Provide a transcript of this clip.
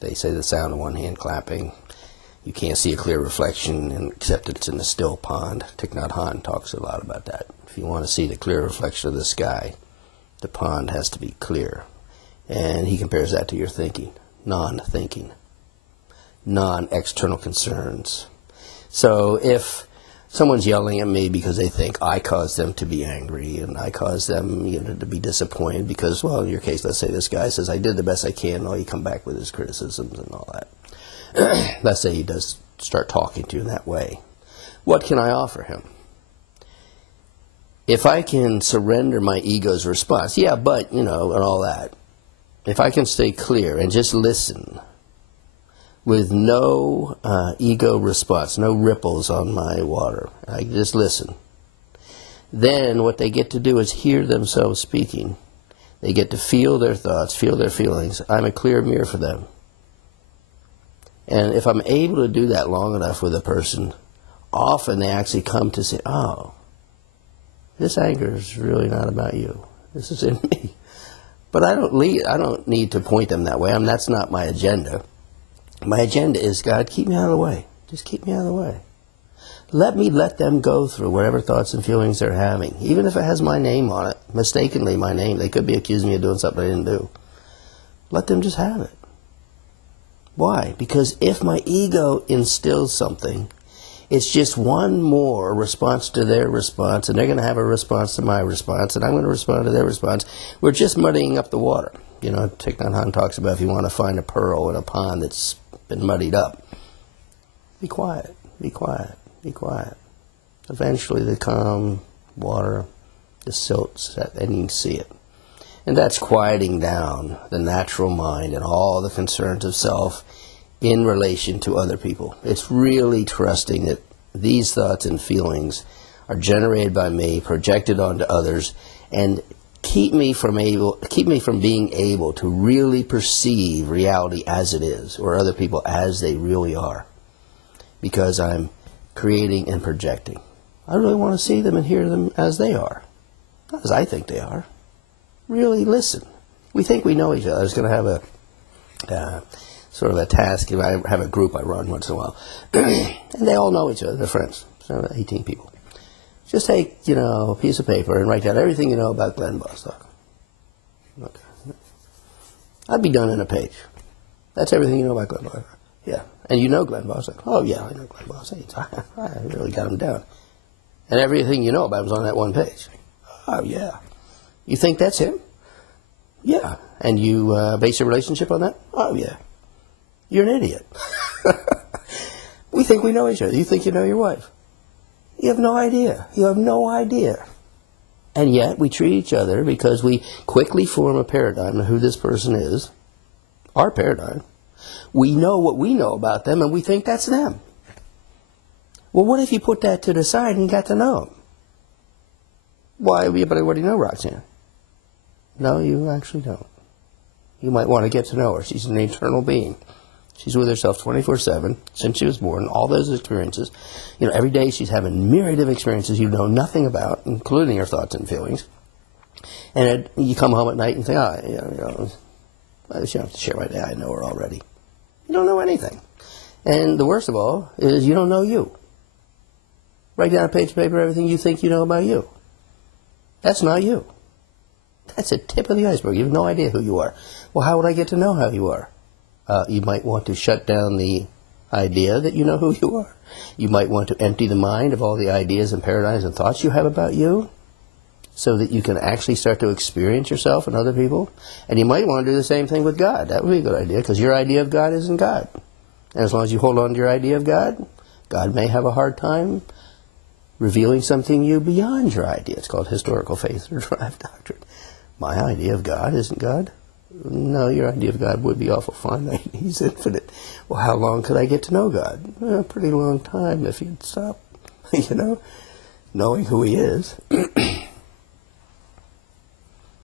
They say the sound of one hand clapping. You can't see a clear reflection except that it's in a still pond. Thich Nhat Hanh talks a lot about that. If you want to see the clear reflection of the sky, the pond has to be clear. And he compares that to your thinking, non-thinking, non-external concerns. So if someone's yelling at me because they think I caused them to be angry and I caused them, to be disappointed because, well, in your case, let's say this guy says, I did the best I can, and you come back with his criticisms and all that. Let's say he does start talking to you in that way. What can I offer him? If I can surrender my ego's response, yeah, but, and all that, if I can stay clear and just listen with no ego response, no ripples on my water, I just listen, then what they get to do is hear themselves speaking. They get to feel their thoughts, feel their feelings. I'm a clear mirror for them. And if I'm able to do that long enough with a person, often they actually come to say, oh, this anger is really not about you. This is in me. But I don't need to point them that way. That's not my agenda. My agenda is, God, keep me out of the way. Just keep me out of the way. Let them go through whatever thoughts and feelings they're having. Even if it has my name on it, mistakenly my name. They could be accusing me of doing something I didn't do. Let them just have it. Why? Because if my ego instills something, it's just one more response to their response, and they're going to have a response to my response, and I'm going to respond to their response. We're just muddying up the water. Thich Nhat Hanh talks about if you want to find a pearl in a pond that's been muddied up, be quiet, be quiet, be quiet. Eventually the calm water, the silt set, and you can see it. And that's quieting down the natural mind and all the concerns of self in relation to other people. It's really trusting that these thoughts and feelings are generated by me, projected onto others, and keep me from being able to really perceive reality as it is, or other people as they really are, because I'm creating and projecting. I really want to see them and hear them as they are, not as I think they are. Really listen. We think we know each other. I was going to have a sort of a task. I have a group I run once in a while, and they all know each other. They're friends. So 18 people. Just take, a piece of paper and write down everything you know about Glenn Bostock. Okay. I'd be done in a page. That's everything you know about Glenn Bostock. Yeah. And you know Glenn Bostock. Oh, yeah, I know Glenn Bostock. I really got him down. And everything you know about him is on that one page. Oh, yeah. You think that's him? Yeah. And you base your relationship on that? Oh, yeah. You're an idiot. We think we know each other. You think you know your wife. You have no idea. You have no idea. And yet we treat each other because we quickly form a paradigm of who this person is, our paradigm. We know what we know about them, and we think that's them. Well, what if you put that to the side and you got to know them? Why? But I already know Roxanne. No, you actually don't. You might want to get to know her. She's an eternal being. She's with herself 24/7 since she was born, all those experiences. Every day she's having myriad of experiences you know nothing about, including her thoughts and feelings. And you come home at night and think, I don't have to share my day. I know her already. You don't know anything. And the worst of all is you don't know you. Write down a page of paper everything you think you know about you. That's not you. That's the tip of the iceberg. You have no idea who you are. Well, how would I get to know how you are? You might want to shut down the idea that you know who you are. You might want to empty the mind of all the ideas and paradigms and thoughts you have about you so that you can actually start to experience yourself and other people. And you might want to do the same thing with God. That would be a good idea because your idea of God isn't God. And as long as you hold on to your idea of God, God may have a hard time revealing something you beyond your idea. It's called historical faith or derived doctrine. My idea of God isn't God. No, your idea of God would be awful finite. He's infinite. Well, how long could I get to know God? A pretty long time if you'd stop, knowing who he is.